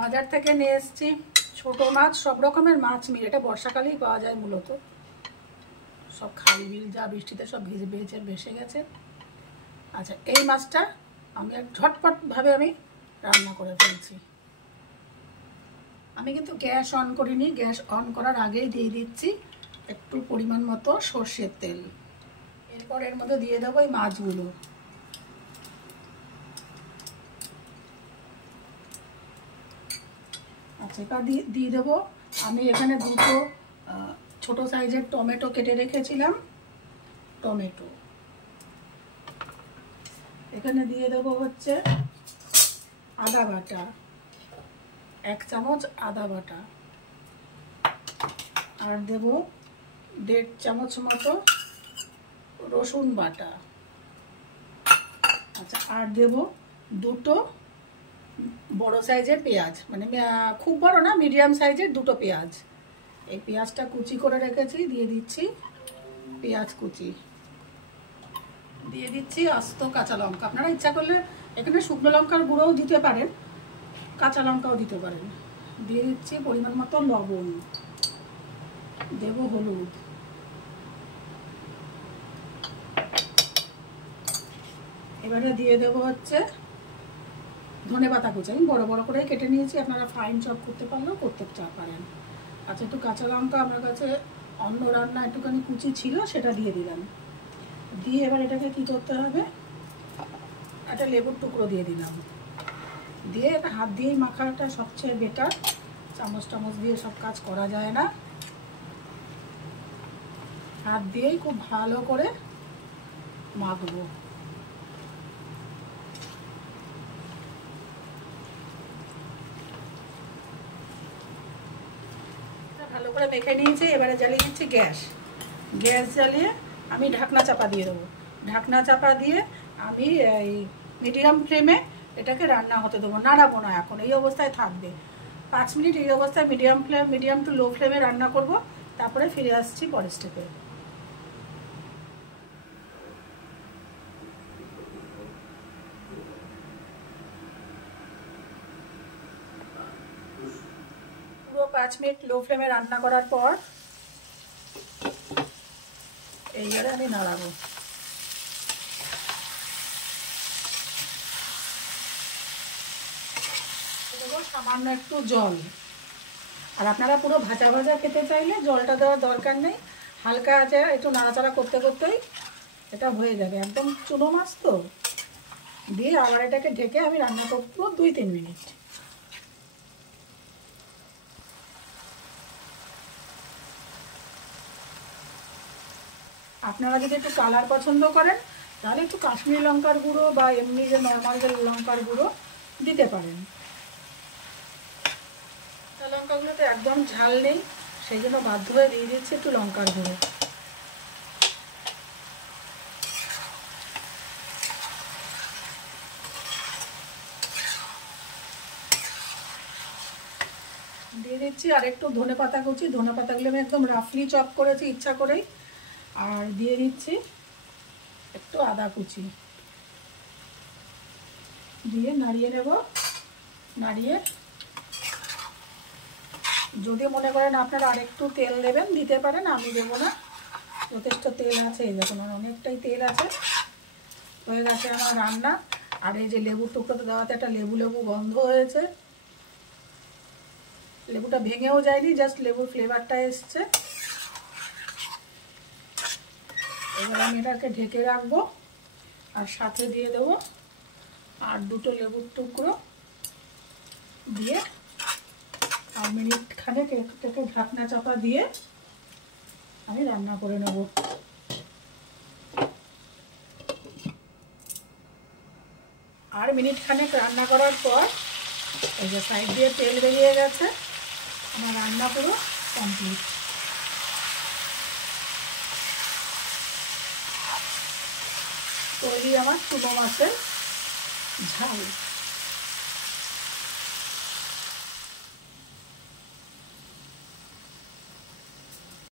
বাজার থেকে নিয়ে এসেছি ছোট মাছ, সব রকমের মাছ মিলে, এটা বর্ষাকালেই পাওয়া যায় মূলত। সব খাল বিল যা বৃষ্টিতে সব ভেসে গেছে। আচ্ছা, এই মাছটা আমি ঝটপটভাবে আমি রান্না করে ফেলছি। আমি কিন্তু গ্যাস অন করিনি, গ্যাস অন করার আগেই দিয়ে দিচ্ছি একটু পরিমাণ মতো সর্ষের তেল। এরপর এর মধ্যে দিয়ে দেবো এই মাছগুলো। আচ্ছা, এবার দিয়ে দেবো আমি এখানে দুটো ছোট সাইজের টমেটো কেটে রেখেছিলাম, টমেটো। এখানে দিয়ে দেবো হচ্ছে আদা বাটা, 1 চামচ আদা বাটা, আর দেব 1.5 চামচ মতো রসুন বাটা। আচ্ছা, আর দেব দুটো বড় সাইজের পেঁয়াজ, মানে খুব বড় না, মিডিয়াম সাইজের দুটো পেঁয়াজ। এই পেঁয়াজটা কুচি করে রেখেছি, দিয়ে দিচ্ছি পেঁয়াজ কুচি। দিয়ে দিচ্ছি আস্ত কাঁচা লঙ্কা, আপনারা ইচ্ছা করলে এখানে শুকনো লঙ্কার গুঁড়োও দিতে পারেন, কাঁচা লঙ্কাও দিতে পারেন। দিয়ে দিচ্ছি পরিমাণ মতো লবণ, দেব হলুদ, এবারে দিয়ে দেবো হচ্ছে ধনেপাতা কুচি। আমি বড় বড় করে কেটে নিয়েছি, আপনারা ফাইন চপ করতে পারলেও করতে পারেন। আচ্ছা, একটু কাঁচা লঙ্কা আমার কাছে অন্য রান্না একটুখানি কুচি ছিল, সেটা দিয়ে দিলাম। দিয়ে এবার এটাকে কি করতে হবে, একটা লেবুর টুকরো দিয়ে দিলাম। দিয়ে হাত দিয়েই মাখাটা সবচেয়ে বেটার, চামচ দিয়ে সব কাজ করা যায় না। হাত দিয়েই খুব ভালো করে মাখবো। ভালো করে মেখে নিয়েছি, এবারে জ্বালিয়ে দিচ্ছি গ্যাস। গ্যাস জ্বালিয়ে আমি ঢাকনা চাপা দিয়ে দেবো। ঢাকনা চাপা দিয়ে আমি এই মিডিয়াম ফ্লেমে এটাকে রান্না হতে দেবো, নাড়াবো না এখন, এই অবস্থায় থাকবে 5 মিনিট। এই অবস্থায় মিডিয়াম টু লো ফ্লেমে রান্না করব, তারপরে ফিরে আসছি পরের স্টেপে। পুরো 5 মিনিট লো ফ্লেমে রান্না করার পর এইবারে আমি নাড়াবো। সামান্য একটু জল, আর আপনারা পুরো ভাজা ভাজা খেতে চাইলে জলটা দেওয়ার দরকার নেই, হালকা আছে একটু নাড়াচাড়া করতে করতেই এটা হয়ে যাবে। একদম চুনো মাছ তো। দিয়ে আবার এটাকে ঢেকে আমি রান্না করবো 2-3 মিনিট। আপনারা যদি একটু কালার পছন্দ করেন তাহলে একটু কাশ্মীরি লঙ্কার গুঁড়ো বা এমনি যে নর্মাল যে লঙ্কার গুঁড়ো দিতে পারেন। লঙ্কাগুলোতে একদম ঝাল নেই, সেই জন্য বাধ্য হয়ে দিয়ে দিচ্ছি একটু লঙ্কার গুঁড়ো। দিয়ে দিচ্ছি আর একটু ধনেপাতা কুচি। ধনেপাতাগুলো আমি একদম রাফলি চপ করেছি ইচ্ছা করেই। আর দিয়ে দিচ্ছি একটু আদা কুচি, দিয়ে নাড়িয়ে নেব। নাড়িয়ে যদি মনে করেন আপনারা আরেকটু তেল দেবেন দিতে পারেন, আমি দেবো না, যথেষ্ট তেল আছে। এই দেখুন অনেকটাই তেল আছে। হয়ে গেছে আমার রান্না। আর এই যে লেবুর টুকরোতে দেওয়াতে একটা লেবু গন্ধ হয়েছে, লেবুটা ভেঙেও যায়নি, জাস্ট লেবুর ফ্লেভারটা এসছে। এবার আমি এটাকে ঢেকে রাখবো, আর সাথে দিয়ে দেবো আর দুটো লেবুর টুকরো দিয়ে, আর মিনিট খানেক থেকে ঢাকনা চাপা দিয়ে আমি রান্না করে নেব। আর মিনিট খানেক রান্না করার পর এই যে সাইড দিয়ে তেল বেরিয়ে গেছে, আমার রান্না পুরো কমপ্লিট। তৈরি আমার চুনো মাছের ঝাল।